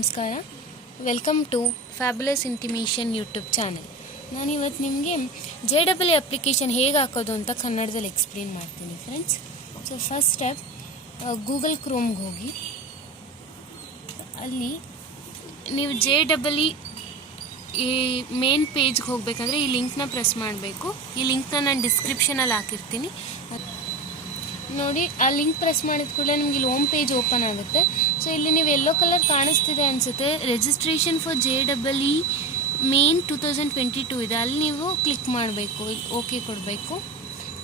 ನಮಸ್ಕಾರ. Welcome to fabulous intimation YouTube channel. ನಾನಿವತ್ತು ನಿಮಗೆ JEE ಅಪ್ಲಿಕೇಶನ್ ಹೇಗೆ ಹಾಕೋದು ಅಂತ ಕನ್ನಡದಲ್ಲಿ ಎಕ್ಸ್ಪ್ಲೇನ್ ಮಾಡ್ತೀನಿ friends. So first step, Google ಕ್ರೋಮ್ಗೆ ಹೋಗಿ ಅಲ್ಲಿ ನೀವು JEE ಈ ಮೇನ್ ಪೇಜ್ಗೆ ಹೋಗಬೇಕಂದ್ರೆ ಈ ಲಿಂಕ್ನ ಪ್ರೆಸ್ ಮಾಡಬೇಕು. ಈ ಲಿಂಕ್ನ ನಾನು ಡಿಸ್ಕ್ರಿಪ್ಷನಲ್ಲಿ ಹಾಕಿರ್ತೀನಿ ನೋಡಿ. ಆ ಲಿಂಕ್ ಪ್ರೆಸ್ ಮಾಡಿದ ಕೂಡಲೇ ನಿಮಗೆ ಇಲ್ಲಿ ಹೋಮ್ ಪೇಜ್ ಓಪನ್ ಆಗುತ್ತೆ. ಸೊ ಇಲ್ಲಿ ನೀವು ಯೆಲ್ಲೋ ಕಲರ್ ಕಾಣಿಸ್ತಿದೆ ಅನಿಸುತ್ತೆ, ರಿಜಿಸ್ಟ್ರೇಷನ್ ಫಾರ್ JEE ಮೇನ್ 2022 ಇದೆ. ಅಲ್ಲಿ ನೀವು ಕ್ಲಿಕ್ ಮಾಡಬೇಕು, ಓಕೆ ಕೊಡಬೇಕು.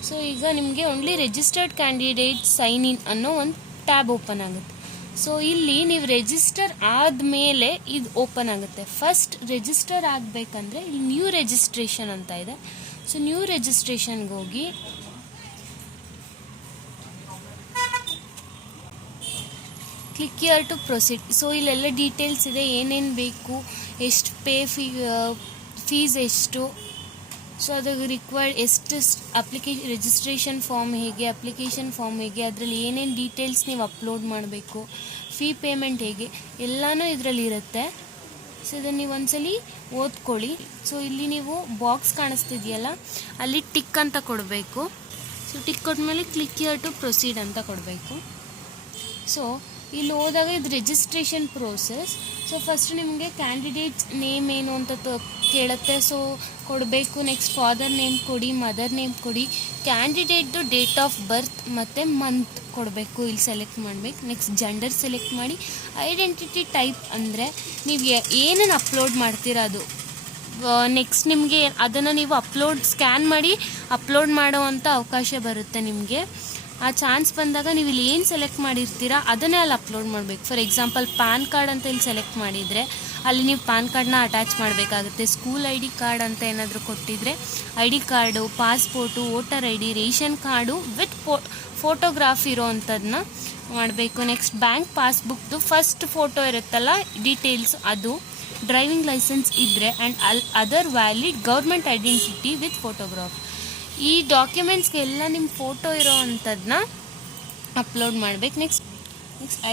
ಸೊ ಈಗ ನಿಮಗೆ only registered candidate sign in ಅನ್ನೋ ಒಂದು ಟ್ಯಾಬ್ ಓಪನ್ ಆಗುತ್ತೆ. ಸೊ ಇಲ್ಲಿ ನೀವು ರಿಜಿಸ್ಟರ್ ಆದಮೇಲೆ ಇದು ಓಪನ್ ಆಗುತ್ತೆ. ಫಸ್ಟ್ ರಿಜಿಸ್ಟರ್ ಆಗಬೇಕಂದ್ರೆ ಇಲ್ಲಿ ನ್ಯೂ ರಿಜಿಸ್ಟ್ರೇಷನ್ ಅಂತ ಇದೆ. ಸೊ ನ್ಯೂ ರಿಜಿಸ್ಟ್ರೇಷನ್ಗೆ ಹೋಗಿ click here to proceed. So ಇಲ್ಲೆಲ್ಲ ಡೀಟೇಲ್ಸ್ ಇದೆ, ಏನೇನು ಬೇಕು, ಎಷ್ಟು ಫೀಸ್ ಎಷ್ಟು, ಸೊ ಅದಕ್ಕೆ ರಿಕ್ವೈರ್ಡ್ ಎಷ್ಟು ರಿಜಿಸ್ಟ್ರೇಷನ್ ಫಾರ್ಮ್ ಹೇಗೆ, ಅಪ್ಲಿಕೇಶನ್ ಫಾರ್ಮ್ ಹೇಗೆ, ಅದರಲ್ಲಿ ಏನೇನು ಡೀಟೇಲ್ಸ್ ನೀವು ಅಪ್ಲೋಡ್ ಮಾಡಬೇಕು, ಫೀ ಪೇಮೆಂಟ್ ಹೇಗೆ, ಎಲ್ಲನೂ ಇದರಲ್ಲಿ ಇರುತ್ತೆ. ಸೊ ಇದನ್ನು ನೀವು ಒಂದ್ಸಲಿ ಓದ್ಕೊಳ್ಳಿ. ಸೊ ಇಲ್ಲಿ ನೀವು ಬಾಕ್ಸ್ ಕಾಣಿಸ್ತಿದೆಯಲ್ಲ, ಅಲ್ಲಿ ಟಿಕ್ ಅಂತ ಕೊಡಬೇಕು. ಸೊ ಟಿಕ್ ಕೊಟ್ಮೇಲೆ ಕ್ಲಿಕ್ ಹಿಯರ್ ಟು ಪ್ರೊಸೀಡ್ ಅಂತ ಕೊಡಬೇಕು. ಸೊ ಇಲ್ಲಿ ಹೋದಾಗ ಇದು ರಿಜಿಸ್ಟ್ರೇಷನ್ ಪ್ರೋಸೆಸ್. ಸೊ ಫಸ್ಟ್ ನಿಮಗೆ ಕ್ಯಾಂಡಿಡೇಟ್ಸ್ ನೇಮ್ ಏನು ಅಂತ ಕೇಳುತ್ತೆ, ಸೊ ಕೊಡಬೇಕು. ನೆಕ್ಸ್ಟ್ ಫಾದರ್ ನೇಮ್ ಕೊಡಿ, ಮದರ್ ನೇಮ್ ಕೊಡಿ, ಕ್ಯಾಂಡಿಡೇಟ್ದು ಡೇಟ್ ಆಫ್ ಬರ್ತ್ ಮತ್ತು ಮಂತ್ ಕೊಡಬೇಕು, ಇಲ್ಲಿ ಸೆಲೆಕ್ಟ್ ಮಾಡಬೇಕು. ನೆಕ್ಸ್ಟ್ ಜೆಂಡರ್ ಸೆಲೆಕ್ಟ್ ಮಾಡಿ. ಐಡೆಂಟಿಟಿ ಟೈಪ್ ಅಂದರೆ ನೀವು ಏನನ್ನು ಅಪ್ಲೋಡ್ ಮಾಡ್ತೀರಾ ಅದು. ನೆಕ್ಸ್ಟ್ ನಿಮಗೆ ಅದನ್ನು ನೀವು ಸ್ಕ್ಯಾನ್ ಮಾಡಿ ಅಪ್ಲೋಡ್ ಮಾಡೋವಂಥ ಅವಕಾಶ ಬರುತ್ತೆ ನಿಮಗೆ. ಆ ಚಾನ್ಸ್ ಬಂದಾಗ ನೀವು ಇಲ್ಲಿ ಏನು ಸೆಲೆಕ್ಟ್ ಮಾಡಿರ್ತೀರಾ ಅದನ್ನೇ ಅಲ್ಲಿ ಅಪ್ಲೋಡ್ ಮಾಡಬೇಕು. ಫಾರ್ ಎಕ್ಸಾಂಪಲ್ ಪ್ಯಾನ್ ಕಾರ್ಡ್ ಅಂತ ಇಲ್ಲಿ ಸೆಲೆಕ್ಟ್ ಮಾಡಿದರೆ ಅಲ್ಲಿ ನೀವು ಪ್ಯಾನ್ ಕಾರ್ಡ್ನ ಅಟ್ಯಾಚ್ ಮಾಡಬೇಕಾಗುತ್ತೆ. ಸ್ಕೂಲ್ ID ಕಾರ್ಡ್ ಅಂತ ಏನಾದರೂ ಕೊಟ್ಟಿದ್ರೆ ID card, passport, voter ID, ration card with photograph ಇರೋ ಅಂಥದ್ದನ್ನ ಮಾಡಬೇಕು. ನೆಕ್ಸ್ಟ್ ಬ್ಯಾಂಕ್ ಪಾಸ್ಬುಕ್ದು ಫಸ್ಟ್ ಫೋಟೋ ಇರುತ್ತಲ್ಲ ಡೀಟೇಲ್ಸ್ ಅದು, ಡ್ರೈವಿಂಗ್ ಲೈಸೆನ್ಸ್ ಇದ್ದರೆ and other valid government identity with photograph. ಈ ಡಾಕ್ಯುಮೆಂಟ್ಸ್ಗೆಲ್ಲ ನಿಮ್ಮ ಫೋಟೋ ಇರೋ ಅಂಥದ್ದನ್ನ ಅಪ್ಲೋಡ್ ಮಾಡಬೇಕು. ನೆಕ್ಸ್ಟ್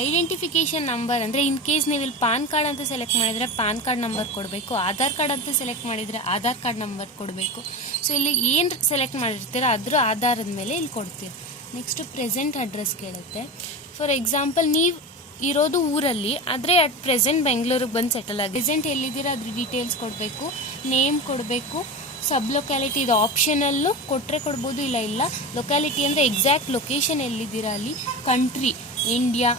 ಐಡೆಂಟಿಫಿಕೇಷನ್ ನಂಬರ್ ಅಂದರೆ ಇನ್ ಕೇಸ್ ನೀವು ಇಲ್ಲಿ ಪಾನ್ ಕಾರ್ಡ್ ಅಂತ ಸೆಲೆಕ್ಟ್ ಮಾಡಿದರೆ ಪಾನ್ ಕಾರ್ಡ್ ನಂಬರ್ ಕೊಡಬೇಕು, ಆಧಾರ್ ಕಾರ್ಡ್ ಅಂತ ಸೆಲೆಕ್ಟ್ ಮಾಡಿದರೆ ಆಧಾರ್ ಕಾರ್ಡ್ ನಂಬರ್ ಕೊಡಬೇಕು. ಸೊ ಇಲ್ಲಿ ಏನು ಸೆಲೆಕ್ಟ್ ಮಾಡಿರ್ತೀರ ಅದರ ಆಧಾರದ ಮೇಲೆ ಇಲ್ಲಿ ಕೊಡ್ತೀರ. ನೆಕ್ಸ್ಟು ಪ್ರೆಸೆಂಟ್ ಅಡ್ರೆಸ್ ಕೇಳುತ್ತೆ. ಫಾರ್ ಎಕ್ಸಾಂಪಲ್ ನೀವು ಇರೋದು ಊರಲ್ಲಿ ಆದರೆ ಅಟ್ ಪ್ರೆಸೆಂಟ್ ಬೆಂಗಳೂರಿಗೆ ಬಂದು ಸೆಟಲ್ ಆಗಿ ಪ್ರೆಸೆಂಟ್ ಎಲ್ಲಿದ್ದೀರಾ ಅದ್ರ ಡೀಟೇಲ್ಸ್ ಕೊಡಬೇಕು, ನೇಮ್ ಕೊಡಬೇಕು. ಸಬ್ ಲೊಕ್ಯಾಲಿಟಿ ಇದು ಆಪ್ಷನಲ್ಲು, ಕೊಟ್ಟರೆ ಕೊಡ್ಬೋದು, ಇಲ್ಲ ಲೊಕ್ಯಾಲಿಟಿ ಅಂದರೆ ಎಕ್ಸಾಕ್ಟ್ ಲೊಕೇಶನ್ ಎಲ್ಲಿದ್ದೀರಾ ಅಲ್ಲಿ, ಕಂಟ್ರಿ ಇಂಡಿಯಾ,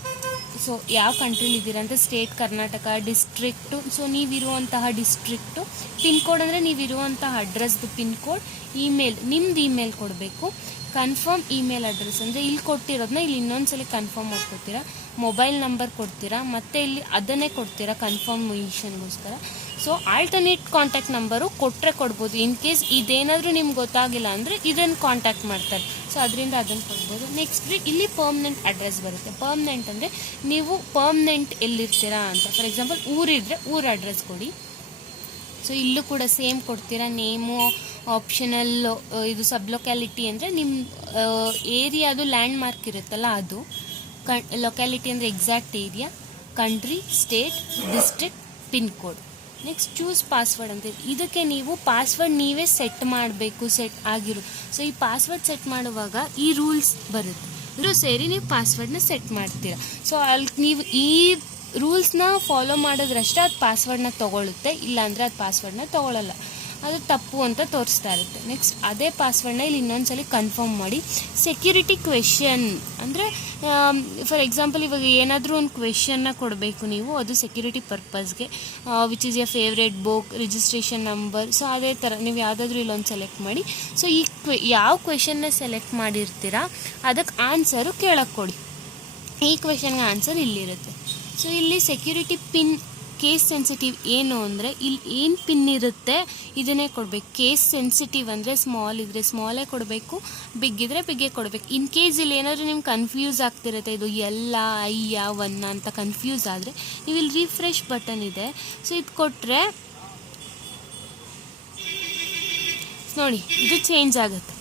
ಸೊ ಯಾವ ಕಂಟ್ರಿಲಿದ್ದೀರಾ ಅಂತ, ಸ್ಟೇಟ್ ಕರ್ನಾಟಕ, ಡಿಸ್ಟ್ರಿಕ್ಟು, ಸೊ ನೀವಿರುವಂತಹ ಡಿಸ್ಟ್ರಿಕ್ಟು, ಪಿನ್ ಕೋಡ್ ಅಂದರೆ ನೀವಿರುವಂತಹ ಅಡ್ರೆಸ್ದು ಪಿನ್ ಕೋಡ್, ಇಮೇಲ್ ನಿಮ್ದು ಇಮೇಲ್ ಕೊಡಬೇಕು, ಕನ್ಫರ್ಮ್ ಇಮೇಲ್ ಅಡ್ರೆಸ್ ಅಂದರೆ ಇಲ್ಲಿ ಕೊಟ್ಟಿರೋದನ್ನ ಇಲ್ಲಿ ಇನ್ನೊಂದ್ಸಲ ಕನ್ಫರ್ಮ್ ಮಾಡ್ಕೊತೀರಾ, ಮೊಬೈಲ್ ನಂಬರ್ ಕೊಡ್ತೀರಾ, ಮತ್ತು ಇಲ್ಲಿ ಅದನ್ನೇ ಕೊಡ್ತೀರಾ ಕನ್ಫರ್ಮೇಷನ್ಗೋಸ್ಕರ. ಸೊ ಆಲ್ಟರ್ನೇಟ್ ಕಾಂಟ್ಯಾಕ್ಟ್ ನಂಬರು ಕೊಟ್ಟರೆ ಕೊಡ್ಬೋದು. ಇನ್ ಕೇಸ್ ಇದೇನಾದರೂ ನಿಮ್ಗೆ ಗೊತ್ತಾಗಿಲ್ಲ ಅಂದರೆ ಇದನ್ನು ಕಾಂಟ್ಯಾಕ್ಟ್ ಮಾಡ್ತಾರೆ, ಸೊ ಅದರಿಂದ ಅದನ್ನು ಕೊಡ್ಬೋದು. ನೆಕ್ಸ್ಟ್ ಇಲ್ಲಿ ಪರ್ಮನೆಂಟ್ ಅಡ್ರೆಸ್ ಬರುತ್ತೆ. ಪರ್ಮನೆಂಟ್ ಅಂದರೆ ನೀವು ಪರ್ಮನೆಂಟ್ ಎಲ್ಲಿರ್ತೀರಾ ಅಂತ. ಫಾರ್ ಎಕ್ಸಾಂಪಲ್ ಊರಿದ್ರೆ ಊರ ಅಡ್ರೆಸ್ ಕೊಡಿ. ಸೊ ಇಲ್ಲೂ ಕೂಡ ಸೇಮ್ ಕೊಡ್ತೀರಾ, ನೇಮು ಆಪ್ಷನಲ್. ಇದು ಸಬ್ ಲೊಕ್ಯಾಲಿಟಿ ಅಂದರೆ ನಿಮ್ಮ ಏರಿಯಾದು ಲ್ಯಾಂಡ್ ಮಾರ್ಕ್ ಇರುತ್ತಲ್ಲ ಅದು, ಲೊಕ್ಯಾಲಿಟಿ ಅಂದರೆ exact area, country, state, district, pin code. Next choose password ಅಂತ, ಇದಕ್ಕೆ ನೀವು ಪಾಸ್ವರ್ಡ್ ನೀವೇ ಸೆಟ್ ಮಾಡಬೇಕು, ಸೆಟ್ ಆಗಿರು. ಸೊ ಈ ಪಾಸ್ವರ್ಡ್ ಸೆಟ್ ಮಾಡುವಾಗ ಈ ರೂಲ್ಸ್ ಬರುತ್ತೆ, ಇದು ಸೇರಿ ನೀವು ಪಾಸ್ವರ್ಡ್ನ ಸೆಟ್ ಮಾಡ್ತೀರಾ. ಸೊ ಅಲ್ಲಿ ನೀವು ಈ ರೂಲ್ಸ್ನ ಫಾಲೋ ಮಾಡಿದ್ರಷ್ಟೇ ಅದು ಪಾಸ್ವರ್ಡ್ನ ತೊಗೊಳುತ್ತೆ, ಇಲ್ಲಾಂದರೆ ಅದು ಪಾಸ್ವರ್ಡ್ನ ತೊಗೊಳ್ಳಲ್ಲ, ಅದು ತಪ್ಪು ಅಂತ ತೋರಿಸ್ತಾ ಇರುತ್ತೆ. ನೆಕ್ಸ್ಟ್ ಅದೇ ಪಾಸ್ವರ್ಡ್ನ ಇಲ್ಲಿ ಇನ್ನೊಂದ್ಸಲಿ ಕನ್ಫರ್ಮ್ ಮಾಡಿ. ಸೆಕ್ಯೂರಿಟಿ ಕ್ವೆಶನ್ ಅಂದರೆ ಫಾರ್ ಎಕ್ಸಾಂಪಲ್ ಇವಾಗ ಏನಾದರೂ ಒಂದು ಕ್ವೆಶನ್ನ ಕೊಡಬೇಕು ನೀವು, ಅದು ಸೆಕ್ಯೂರಿಟಿ ಪರ್ಪಸ್ಗೆ, which is your favourite book, registration number. So ಅದೇ ಥರ ನೀವು ಯಾವುದಾದ್ರೂ ಇಲ್ಲೊಂದು ಸೆಲೆಕ್ಟ್ ಮಾಡಿ. ಸೊ ಈ ಯಾವ ಕ್ವೆಶನ್ನ ಸೆಲೆಕ್ಟ್ ಮಾಡಿರ್ತೀರಾ ಅದಕ್ಕೆ ಆನ್ಸರು ಕೇಳಕ್ಕೆ ಕೊಡಿ. ಈ ಕ್ವೆಶನ್ಗೆ ಆನ್ಸರ್ ಇಲ್ಲಿರುತ್ತೆ. ಸೊ ಇಲ್ಲಿ ಸೆಕ್ಯೂರಿಟಿ ಪಿನ್ ಕೇಸ್ ಸೆನ್ಸಿಟಿವ್ ಏನು ಅಂದರೆ ಇಲ್ಲಿ ಏನು ಪಿನ್ ಇರುತ್ತೆ ಇದನ್ನೇ ಕೊಡಬೇಕು. ಕೇಸ್ ಸೆನ್ಸಿಟಿವ್ ಅಂದರೆ ಸ್ಮಾಲ್ ಇದ್ದರೆ ಸ್ಮಾಲೇ ಕೊಡಬೇಕು, ಬಿಗ್ ಇದ್ದರೆ ಬಿಗ್ಗೆ ಕೊಡಬೇಕು. ಇನ್ ಕೇಸ್ ಇಲ್ಲಿ ಏನಾದರೂ ನಿಮ್ಗೆ ಕನ್ಫ್ಯೂಸ್ ಆಗ್ತಿರುತ್ತೆ, ಇದು ಎಲ್ಲ ಐಯ ಒನ್ನ ಅಂತ ಕನ್ಫ್ಯೂಸ್ ಆದರೆ ನೀವು ಇಲ್ಲಿ ರಿಫ್ರೆಶ್ ಬಟನ್ ಇದೆ, ಸೊ ಇದು ಕೊಟ್ಟರೆ ನೋಡಿ ಇದು ಚೇಂಜ್ ಆಗುತ್ತೆ.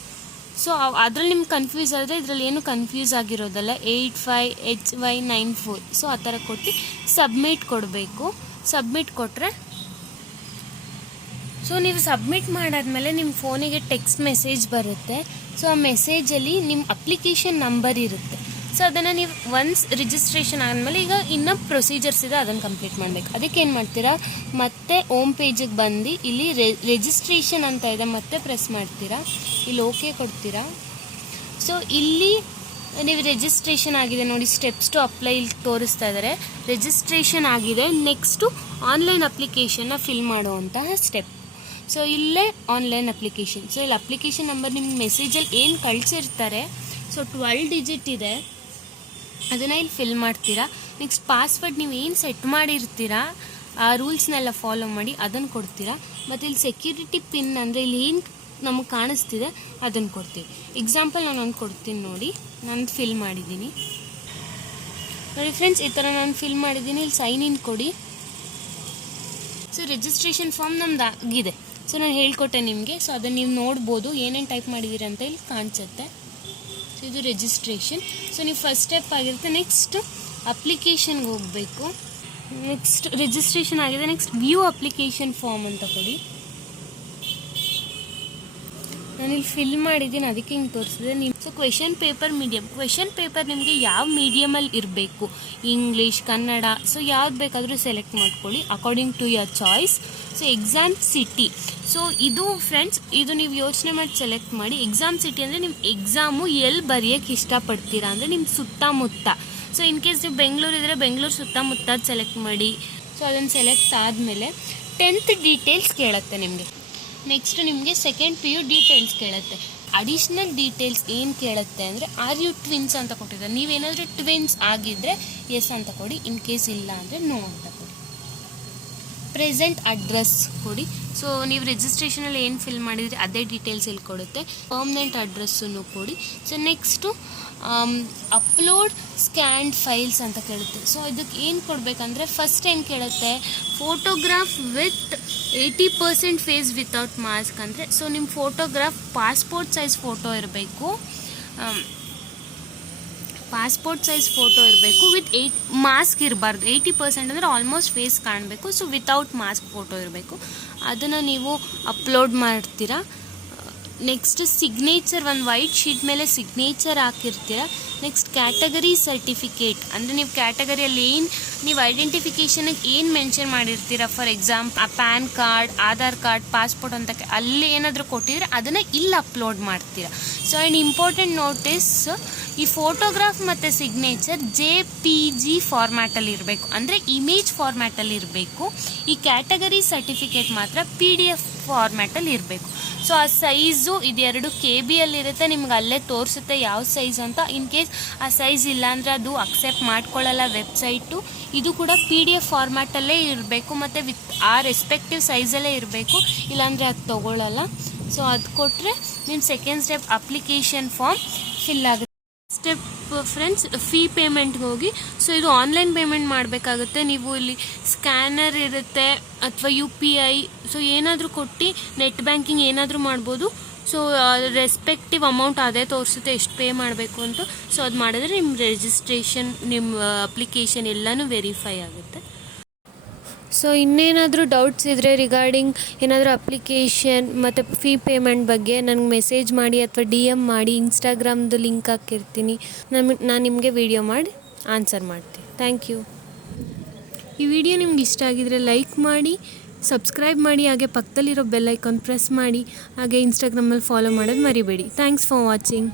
ಸೊ ಅದ್ರಲ್ಲಿ ನಿಮ್ಗೆ ಕನ್ಫ್ಯೂಸ್ ಆದರೆ ಇದರಲ್ಲಿ ಏನು ಕನ್ಫ್ಯೂಸ್ ಆಗಿರೋದಲ್ಲ. 85HY94 ಸೊ ಆ ಥರ ಕೊಟ್ಟು ಸಬ್ಮಿಟ್ ಕೊಡಬೇಕು. ಸಬ್ಮಿಟ್ ಕೊಟ್ಟರೆ ಸೊ ನೀವು ಸಬ್ಮಿಟ್ ಮಾಡಾದ್ಮೇಲೆ ನಿಮ್ಮ ಫೋನಿಗೆ ಟೆಕ್ಸ್ಟ್ ಮೆಸೇಜ್ ಬರುತ್ತೆ. ಸೊ ಆ ಮೆಸೇಜಲ್ಲಿ ನಿಮ್ಮ ಅಪ್ಲಿಕೇಶನ್ ನಂಬರ್ ಇರುತ್ತೆ. ಸೊ ಅದನ್ನು ನೀವು ಒನ್ಸ್ ರಿಜಿಸ್ಟ್ರೇಷನ್ ಆದಮೇಲೆ ಈಗ ಇನ್ನೂ ಪ್ರೊಸೀಜರ್ಸ್ ಇದೆ, ಅದನ್ನು ಕಂಪ್ಲೀಟ್ ಮಾಡಬೇಕು. ಅದಕ್ಕೆ ಏನು ಮಾಡ್ತೀರಾ, ಮತ್ತೆ ಹೋಮ್ ಪೇಜಿಗೆ ಬಂದು ಇಲ್ಲಿ ರಿಜಿಸ್ಟ್ರೇಷನ್ ಅಂತ ಇದೆ, ಮತ್ತೆ ಪ್ರೆಸ್ ಮಾಡ್ತೀರಾ. ಇಲ್ಲಿ ಓಕೆ ಕೊಡ್ತೀರಾ. ಸೊ ಇಲ್ಲಿ ನೀವು ರಿಜಿಸ್ಟ್ರೇಷನ್ ಆಗಿದೆ ನೋಡಿ, ಸ್ಟೆಪ್ಸ್ ಟು ಅಪ್ಲೈ ಇಲ್ಲಿ ತೋರಿಸ್ತಾ ಇದ್ದಾರೆ. ರಿಜಿಸ್ಟ್ರೇಷನ್ ಆಗಿದೆ. ನೆಕ್ಸ್ಟು ಆನ್ಲೈನ್ ಅಪ್ಲಿಕೇಶನ್ನ ಫಿಲ್ ಮಾಡುವಂತಹ ಸ್ಟೆಪ್. ಸೊ ಇಲ್ಲೇ ಆನ್ಲೈನ್ ಅಪ್ಲಿಕೇಶನ್. ಸೊ ಇಲ್ಲಿ ಅಪ್ಲಿಕೇಶನ್ ನಂಬರ್ ನಿಮ್ಮ ಮೆಸೇಜಲ್ಲಿ ಏನು ಕಳಿಸಿರ್ತಾರೆ, ಸೊ 12 ಡಿಜಿಟ್ ಇದೆ, ಅದನ್ನು ಇಲ್ಲಿ ಫಿಲ್ ಮಾಡ್ತೀರಾ. ನೆಕ್ಸ್ಟ್ ಪಾಸ್ವರ್ಡ್ ನೀವು ಏನು ಸೆಟ್ ಮಾಡಿರ್ತೀರಾ ಆ ರೂಲ್ಸ್ನೆಲ್ಲ ಫಾಲೋ ಮಾಡಿ ಅದನ್ನು ಕೊಡ್ತೀರಾ. ಮತ್ತು ಇಲ್ಲಿ ಸೆಕ್ಯೂರಿಟಿ ಪಿನ್ ಅಂದರೆ ಇಲ್ಲಿ ಏನು ನಮಗೆ ಕಾಣಿಸ್ತಿದೆ ಅದನ್ನು ಕೊಡ್ತೀವಿ. ಎಕ್ಸಾಂಪಲ್ ನಾನು ಒಂದು ಕೊಡ್ತೀನಿ ನೋಡಿ, ನಾನು ಫಿಲ್ ಮಾಡಿದ್ದೀನಿ ನೋಡಿ ಫ್ರೆಂಡ್ಸ್, ಈ ಥರ ನಾನು ಫಿಲ್ ಮಾಡಿದ್ದೀನಿ. ಇಲ್ಲಿ ಸೈನ್ ಇನ್ ಕೊಡಿ. ಸೊ ರಿಜಿಸ್ಟ್ರೇಷನ್ ಫಾರ್ಮ್ ನಮ್ದು ಆಗಿದೆ. ಸೊ ನಾನು ಹೇಳ್ಕೊಟ್ಟೆ ನಿಮಗೆ. ಸೊ ಅದನ್ನು ನೀವು ನೋಡ್ಬೋದು ಏನೇನು ಟೈಪ್ ಮಾಡಿದ್ದೀರಿ ಅಂತ ಇಲ್ಲಿ ಕಾಣಿಸುತ್ತೆ. ಸೊ ಇದು ರಿಜಿಸ್ಟ್ರೇಷನ್. ಸೊ ನೀವು ಫಸ್ಟ್ ಸ್ಟೆಪ್ ಆಗಿರುತ್ತೆ. ನೆಕ್ಸ್ಟ್ ಅಪ್ಲಿಕೇಶನ್ಗೆ ಹೋಗಬೇಕು. ನೆಕ್ಸ್ಟ್ ರಿಜಿಸ್ಟ್ರೇಷನ್ ಆಗಿದೆ. ನೆಕ್ಸ್ಟ್ ವ್ಯೂ ಅಪ್ಲಿಕೇಶನ್ ಫಾರ್ಮ್ ಅಂತ ಕೊಡಿ. ನಾನಿಲ್ಲಿ ಫಿಲ್ ಮಾಡಿದ್ದೀನಿ, ಅದಕ್ಕೆ ಹಿಂಗೆ ತೋರಿಸಿದೆ. ನೀವು so question paper medium. Question paper ನಿಮಗೆ ಯಾವ ಮೀಡಿಯಮಲ್ಲಿ ಇರಬೇಕು, ಇಂಗ್ಲೀಷ್, ಕನ್ನಡ, ಸೊ ಯಾವ್ದು ಬೇಕಾದರೂ ಸೆಲೆಕ್ಟ್ ಮಾಡ್ಕೊಳ್ಳಿ according to your choice. So exam city. So ಇದು ಫ್ರೆಂಡ್ಸ್, ಇದು ನೀವು ಯೋಚನೆ ಮಾಡಿ ಸೆಲೆಕ್ಟ್ ಮಾಡಿ. ಎಕ್ಸಾಮ್ ಸಿಟಿ ಅಂದರೆ ನಿಮ್ಮ ಎಕ್ಸಾಮು ಎಲ್ಲಿ ಬರೆಯೋಕ್ಕೆ ಇಷ್ಟಪಡ್ತೀರಾ ಅಂದರೆ ನಿಮ್ಮ ಸುತ್ತಮುತ್ತ. ಸೊ ಇನ್ ಕೇಸ್ ನೀವು ಬೆಂಗಳೂರು ಇದ್ದರೆ ಬೆಂಗಳೂರು ಸುತ್ತಮುತ್ತ ಸೆಲೆಕ್ಟ್ ಮಾಡಿ. ಸೊ ಅದನ್ನು ಸೆಲೆಕ್ಟ್ ಆದಮೇಲೆ 10th ಡೀಟೇಲ್ಸ್ ಕೇಳುತ್ತೆ ನಿಮಗೆ. ನೆಕ್ಸ್ಟ್ ನಿಮಗೆ ಸೆಕೆಂಡ್ PU ಡೀಟೇಲ್ಸ್ ಕೇಳುತ್ತೆ. ಅಡಿಷ್ನಲ್ ಡೀಟೇಲ್ಸ್ ಏನು ಕೇಳುತ್ತೆ ಅಂದರೆ ಆರ್ ಯು ಟ್ವಿನ್ಸ್ ಅಂತ ಕೊಟ್ಟಿದ್ದಾರೆ. ನೀವೇನಾದರೂ ಟ್ವಿನ್ಸ್ ಆಗಿದ್ದರೆ ಎಸ್ ಅಂತ ಕೊಡಿ, ಇನ್ ಕೇಸ್ ಇಲ್ಲ ಅಂದರೆ ನೋ ಅಂತ ಕೊಡಿ. ಪ್ರೆಸೆಂಟ್ ಅಡ್ರೆಸ್ ಕೊಡಿ. ಸೊ ನೀವು ರಿಜಿಸ್ಟ್ರೇಷನಲ್ಲಿ ಏನು ಫಿಲ್ ಮಾಡಿದ್ರಿ ಅದೇ ಡೀಟೇಲ್ಸ್ ಇಲ್ಲಿ ಕೊಡುತ್ತೆ. ಪರ್ಮನೆಂಟ್ ಅಡ್ರೆಸ್ಸನ್ನು ಕೊಡಿ. So next upload scanned files ಅಂತ ಕೇಳುತ್ತೆ. ಸೊ ಇದಕ್ಕೆ ಏನು ಕೊಡಬೇಕಂದ್ರೆ ಫಸ್ಟ್ ಏನು ಕೇಳುತ್ತೆ, photograph with 80% face without mask ಅಂದರೆ ಸೊ ನಿಮ್ಮ ಫೋಟೋಗ್ರಾಫ್ ಪಾಸ್ಪೋರ್ಟ್ ಸೈಜ್ ಫೋಟೋ ಇರಬೇಕು. ಪಾಸ್ಪೋರ್ಟ್ ಸೈಜ್ ಫೋಟೋ ಇರಬೇಕು ವಿತ್ ಮಾಸ್ಕ್ ಇರಬಾರ್ದು. 80% ಅಂದರೆ ಆಲ್ಮೋಸ್ಟ್ ಫೇಸ್ ಕಾಣಬೇಕು. ಸೊ ವಿತೌಟ್ ಮಾಸ್ಕ್ ಫೋಟೋ ಇರಬೇಕು. ಅದನ್ನು ನೀವು ಅಪ್ಲೋಡ್ ಮಾಡ್ತೀರಾ. ನೆಕ್ಸ್ಟ್ ಸಿಗ್ನೇಚರ್, ಒಂದು ವೈಟ್ ಶೀಟ್ ಮೇಲೆ ಸಿಗ್ನೇಚರ್ ಹಾಕಿರ್ತೀರ. ನೆಕ್ಸ್ಟ್ ಕ್ಯಾಟಗರಿ ಸರ್ಟಿಫಿಕೇಟ್ ಅಂದರೆ ನೀವು ಕ್ಯಾಟಗರಿಯಲ್ಲಿ ಏನು ನೀವು ಐಡೆಂಟಿಫಿಕೇಷನಿಗೆ ಏನು ಮೆನ್ಷನ್ ಮಾಡಿರ್ತೀರ, for example PAN card, Aadhaar card, passport ಅಂತ ಅಲ್ಲಿ ಏನಾದರೂ ಕೊಟ್ಟಿದ್ರೆ ಅದನ್ನು ಇಲ್ಲಿ ಅಪ್ಲೋಡ್ ಮಾಡ್ತೀರಾ. ಸೊ ಆ್ಯಂಡ್ ಇಂಪಾರ್ಟೆಂಟ್ ನೋಟಿಸ್, ಈ ಫೋಟೋಗ್ರಾಫ್ ಮತ್ತು ಸಿಗ್ನೇಚರ್ JPG ಫಾರ್ಮ್ಯಾಟಲ್ಲಿ ಇರಬೇಕು, ಅಂದರೆ ಇಮೇಜ್ ಫಾರ್ಮ್ಯಾಟಲ್ಲಿ ಇರಬೇಕು. ಈ ಕ್ಯಾಟಗರಿ ಸರ್ಟಿಫಿಕೇಟ್ ಮಾತ್ರ PDF ಫಾರ್ಮ್ಯಾಟಲ್ಲಿ ಇರಬೇಕು. ಸೊ ಆ ಸೈಜು ಇದೆರಡು KBಯಲ್ಲಿರುತ್ತೆ. ನಿಮ್ಗೆ ಅಲ್ಲೇ ತೋರಿಸುತ್ತೆ ಯಾವ ಸೈಜ್ ಅಂತ. ಇನ್ ಕೇಸ್ ಆ ಸೈಜ್ ಇಲ್ಲ ಅಂದರೆ ಅದು ಅಕ್ಸೆಪ್ಟ್ ಮಾಡ್ಕೊಳ್ಳಲ್ಲ ವೆಬ್ಸೈಟು. ಇದು ಕೂಡ PDF ಫಾರ್ಮ್ಯಾಟಲ್ಲೇ ಇರಬೇಕು ಮತ್ತು ವಿತ್ ಆ ರೆಸ್ಪೆಕ್ಟಿವ್ ಸೈಜಲ್ಲೇ ಇರಬೇಕು, ಇಲ್ಲಾಂದರೆ ಅದು ತೊಗೊಳ್ಳಲ್ಲ. ಸೊ ಅದು ಕೊಟ್ಟರೆ ನಿಮ್ಮ second step application form fill ಆಗುತ್ತೆ. ಸ್ಟೆಪ್ ಫ್ರೆಂಡ್ಸ್, ಫೀ ಪೇಮೆಂಟ್ಗೆ ಹೋಗಿ. ಸೊ ಇದು ಆನ್ಲೈನ್ ಪೇಮೆಂಟ್ ಮಾಡಬೇಕಾಗುತ್ತೆ. ನೀವು ಇಲ್ಲಿ ಸ್ಕ್ಯಾನರ್ ಇರುತ್ತೆ ಅಥವಾ UPI, ಸೊ ಏನಾದರೂ ಕೊಟ್ಟು ನೆಟ್ ಬ್ಯಾಂಕಿಂಗ್ ಏನಾದರೂ ಮಾಡ್ಬೋದು. ಸೊ ರೆಸ್ಪೆಕ್ಟಿವ್ ಅಮೌಂಟ್ ಅದೇ ತೋರಿಸುತ್ತೆ ಎಷ್ಟು ಪೇ ಮಾಡಬೇಕು ಅಂತ. ಸೊ ಅದು ಮಾಡಿದ್ರೆ ನಿಮ್ಮ ರಿಜಿಸ್ಟ್ರೇಷನ್, ನಿಮ್ಮ ಅಪ್ಲಿಕೇಶನ್ ಎಲ್ಲನೂ ವೆರಿಫೈ ಆಗುತ್ತೆ. ಸೊ ಇನ್ನೇನಾದರೂ ಡೌಟ್ಸ್ ಇದ್ದರೆ ರಿಗಾರ್ಡಿಂಗ್ ಏನಾದರೂ ಅಪ್ಲಿಕೇಶನ್ ಮತ್ತು ಫೀ ಪೇಮೆಂಟ್ ಬಗ್ಗೆ ನನಗೆ ಮೆಸೇಜ್ ಮಾಡಿ ಅಥವಾ DM ಮಾಡಿ. ಇನ್ಸ್ಟಾಗ್ರಾಮ್ದು ಲಿಂಕ್ ಹಾಕಿರ್ತೀನಿ, ನಾನು ನಿಮಗೆ ವಿಡಿಯೋ ಮಾಡಿ ಆನ್ಸರ್ ಮಾಡ್ತೀನಿ. Thank you. ಈ ವಿಡಿಯೋ ನಿಮ್ಗೆ ಇಷ್ಟ ಆಗಿದರೆ ಲೈಕ್ ಮಾಡಿ, ಸಬ್ಸ್ಕ್ರೈಬ್ ಮಾಡಿ, ಹಾಗೆ ಪಕ್ಕದಲ್ಲಿರೋ ಬೆಲ್ ಐಕಾನ್ ಪ್ರೆಸ್ ಮಾಡಿ, ಹಾಗೆ ಇನ್ಸ್ಟಾಗ್ರಾಮಲ್ಲಿ ಫಾಲೋ ಮಾಡೋದು ಮರಿಬೇಡಿ. Thanks for watching.